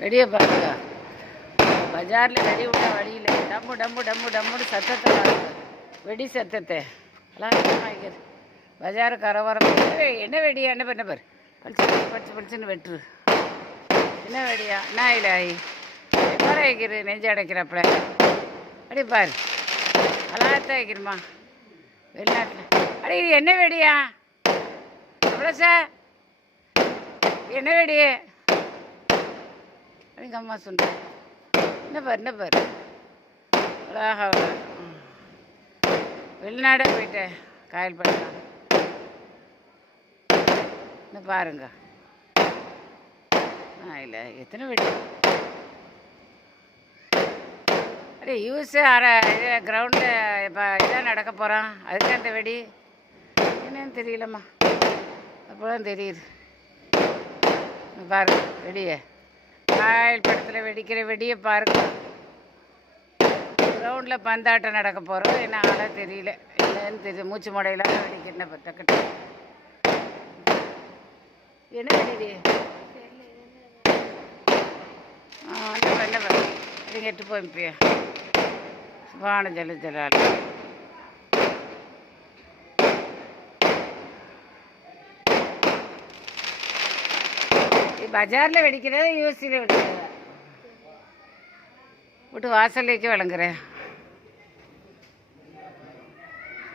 வெடியை பாருங்க. பஜாரில் வெடி விட வழியில் டம்மு டம்மு டம்மு டம்முன்னு சத்தத்தை பாருங்க. வெடி சத்தத்தை எல்லாம் வாங்கிக்கிறது. பஜாரு கரவரம் என்ன வெடியா? என்ன பண்ண பாரு, படிச்சு படிச்சுன்னு வெட்டுரு. என்ன வெடியா? என்ன இல்லை எப்போ வைக்கிறது? நெஞ்சு அடைக்கிறப்பட அப்படி பாரு. அலாத்த வைக்கிறமா வெளிநாட்டில். அடி இது என்ன வெடியா? அவ்வளோ சார் என்ன வெடி அப்படிங்க அம்மா சொன்னேன். என்ன பாரு அழகா வெளிநாடே போயிட்டேன் காயல் பண்ணலாம். என்ன பாருங்க. இல்லை எத்தனை வெடி அடே யூஸு இது கிரவுண்டில் இப்போ இதான் நடக்க போகிறான். அதுக்கு அந்த வெடி என்னன்னு தெரியலம்மா. அப்போதான் தெரியுது. பாருங்க வெடியை காயல் படத்தில் வெடிக்கிற வெடியை பாருங்க. கிரவுண்டில் பந்தாட்டம் நடக்க போகிறது என்ன ஆளாக தெரியல. என்னன்னு தெரியும். மூச்சு முடையிலாம் வெடிக்கிற டக்குட்டு என்ன வெடிது? என்ன அது கெட்டு போய்ப்பியா வான ஜல ஜலால். பஜாரில் வெடிக்கிறத யூஎஸ்சியில் வெடிக்கிறத விட்டு வாசல்லேக்கு வழங்குறேன்.